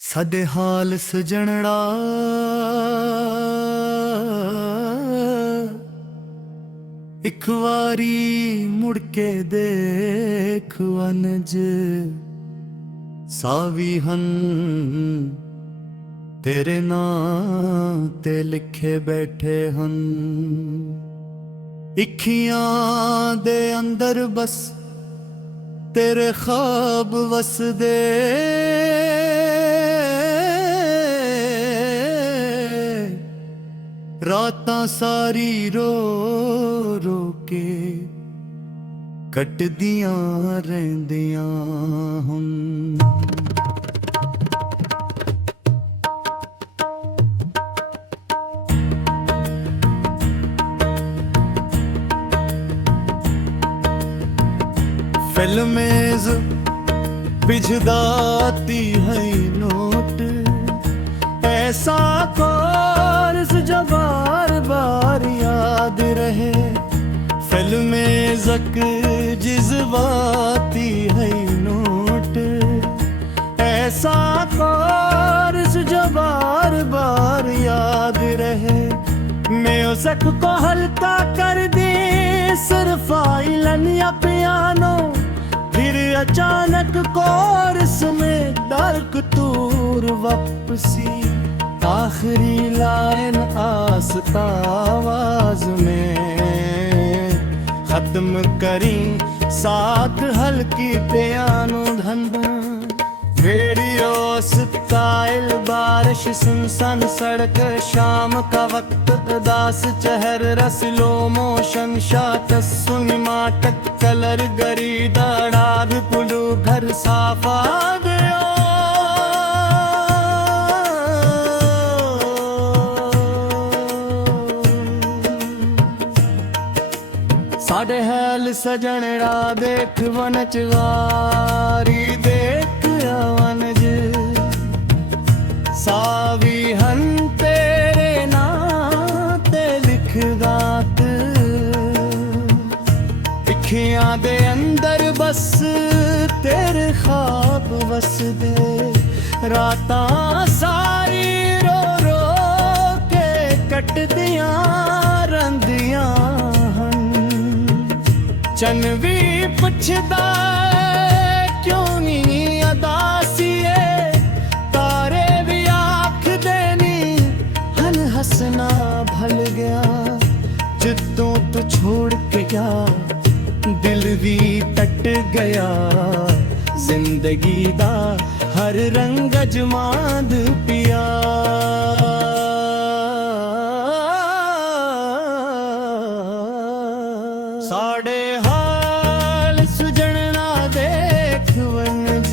ਸਾਡੇ ਹਾਲ ਸਜਣੜਾ ਇੱਕ ਵਾਰੀ ਮੁੜ ਕੇ ਦੇਖ ਵਨਜ ਸਾਵੀ ਹਨ ਤੇਰੇ ਨਾਂ ਤੇ ਲਿਖੇ ਬੈਠੇ ਹਨ ਅੱਖੀਆਂ ਦੇ ਅੰਦਰ ਬਸ ਤੇਰੇ ਖਾਬ ਵਸਦੇ ਰਾਤਾਂ ਸਾਰੀ ਰੋ ਰੋ ਕੇ ਕੱਟਦੀਆਂ ਰਹਿੰਦੀਆਂ ਹੁਣ फिल्मेज बिझदाती है नोट ऐसा कोर्स जो बार बार याद रहे फिल्में जज्बाती है नोट ऐसा कोर्स जो बार बार याद रहे म्यूजिक को हल्का कर दे सिर्फ आइलन या पियानो फिर अचानक कोरस में डर्क तूर वापसी आखिरी लाइन आस्ता आवाज में खत्म करी साथ हल्की पियानो धंध रेडियो स्टाइल बारिश सुनसान सड़क शाम का वक्त दास चहर रस लो मोशन शाट सुनिमाटक कलर गरी दड़ाद पुलू घर साफा गयो साढ़े हैल सजणड़ा देख वनच वारी देख वनज सावी हन तेरे नां ते लिखदात अखियां दे अंदर बस तेरे ख्वाब वसदे रातां सारी रो रो के कटदियां रंदियां चन भी पुछदा क्यों नहीं अदासिए तारे भी आँख देनी हन हंसना भल गया जिद्दों तो छोड़ के गया दिल भी टट गया जिंदगी दा हर रंग अजमाद पिया साढ़े हाल सुजणना देख वनज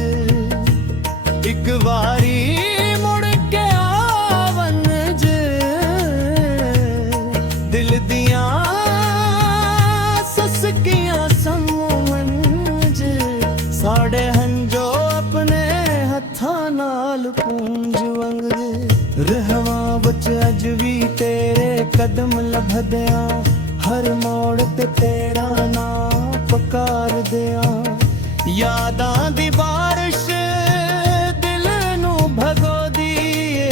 एक बारी मुड़ के आवनज दिल दियां ससकियां समवनज साढ़े हंजो अपने हत्थां नाल पूंज वंगदे रहवां बच अज भी तेरे कदम लभदियां हर मोड़ ते तेरा नाम पुकार दिया यादां दी बारिश दिल नू भगो दिए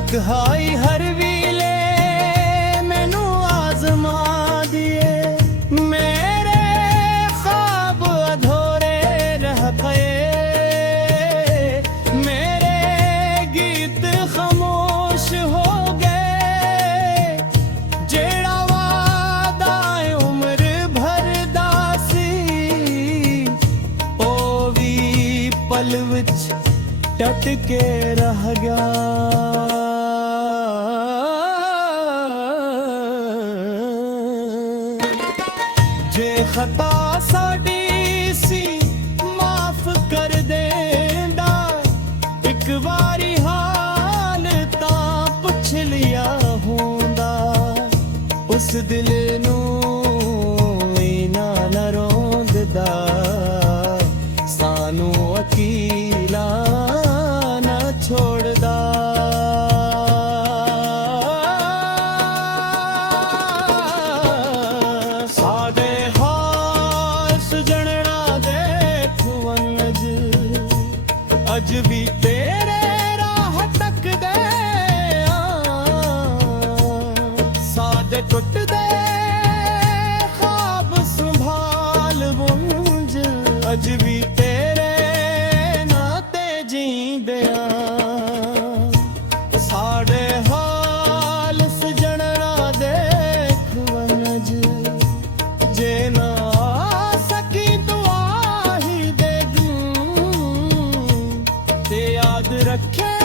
अगहाई हर वीले मैनू आजमा दिए मेरे ख्वाब अधूरे रह गए मेरे गीत खामोश हो पल विच टट के रह गया जे खता साडी सी माफ कर देंदा एक बारी हाल तां पुछ लिया होंदा उस दिल नू इना न रोंददा सानू अकीला न छोड़दा सादे हाल सुजणना देख वनज अज भी तेरे ਰੱਖੇ